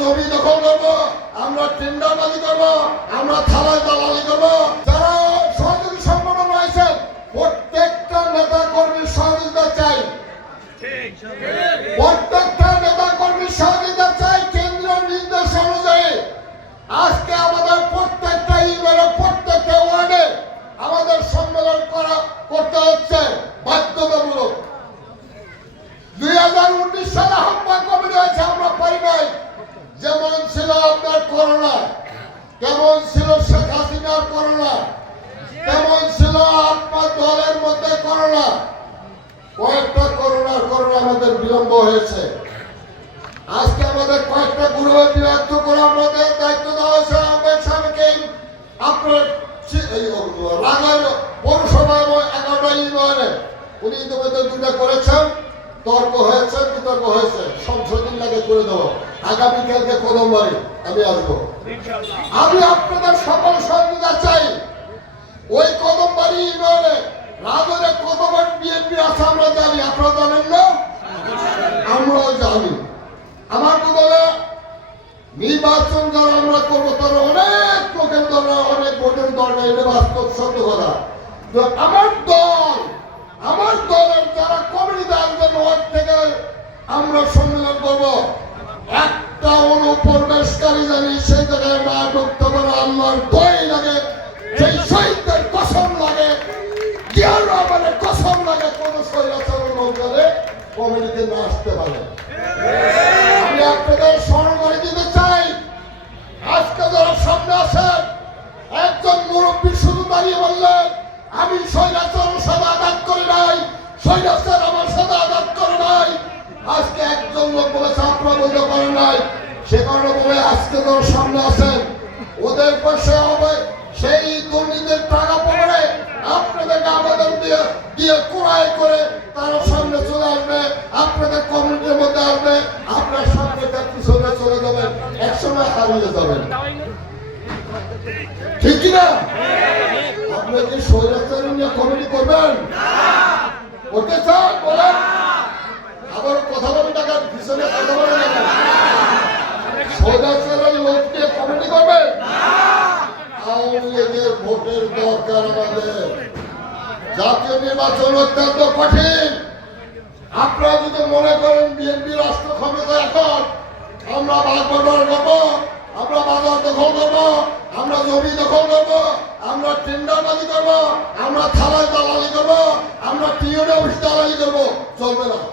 জমি দখল করব আমরা টেন্ডারবাজি করব আমরা থালায় দালালি করব। মধ্যে করোনা। কয়েকটা করোনার করোনা আমাদের বিলম্ব হয়েছে। আজকে আমাদের কয়েকটা গ্রুপে বিভক্ত করে আমাদের দায়িত্ব দেওয়া হয়েছে আমাদের সামনে আপনার চি- পৌরসভা এবং এগারোটা ইউনিয়নে। উনি ইতিমধ্যে দুটা করেছেন তর্ক হয়েছে বিতর্ক হয়েছে। সংশোধন লাগে করে দেবো। আগামীকালকে কদমবাড়ি আমি আসব। আমি আপনাদের সকল সহযোগিতা চাই। ওই কদমবাড়ি ইউনিয়নে রাজরে কতবার বিএনপি আছে আমরা জানি আপনারা জানেন না? আমরাও জানি। আমার নির্বাচন যারা আমরা করব, তারা অনেক লোকের অনেক ভোটের দরকার এটা বাস্তব সত্য কথা আমার দল, আমার দলের যারা কমিটি আসবেন ওর থেকে আমরা সম্মেলন করব। একটা অনুপ্রবেশকারী জানি সেই জায়গায় না ঢুকতে পারে, আল্লাহর আমি স্বৈরাচারের সাথে আঘাত করে নাই। স্বৈরাচার আমার সাথে আঘাত করে নাই। আজকে একজন লোক বলেছে, আপনারা বলতে নাই। সে কারণে বলে, আজকে যারা সামনে আছেন, ওদের পাশে হবে সেই দুর্নীতির টাকা পড়ে আপনাদেরকে আমাদের দিয়ে দিয়ে কুড়াই করে তারা সামনে চলে আসবে, আপনাদের কমিটির মধ্যে আসবে, আপনার সামনে তার পিছনে চলে যাবেন, একসময় হারিয়ে যাবেন। ঠিক কি না? আপনি কি স্বৈরাচারী নিয়ে কমিটি করবেন? করতে চান? বলেন। আবার কথা বলে টাকা পিছনে কথা বলে টাকা স্বৈরাচারী লোক নিয়ে কমিটি করবেন? আওয়ামী লীগের ভোটের দরকার আমাদের। জাতীয় নির্বাচন অত্যন্ত কঠিন। আপনারা যদি মনে করেন বিএনপি রাষ্ট্র ক্ষমতা এখন, আমরা বন্টন করব চলবে না।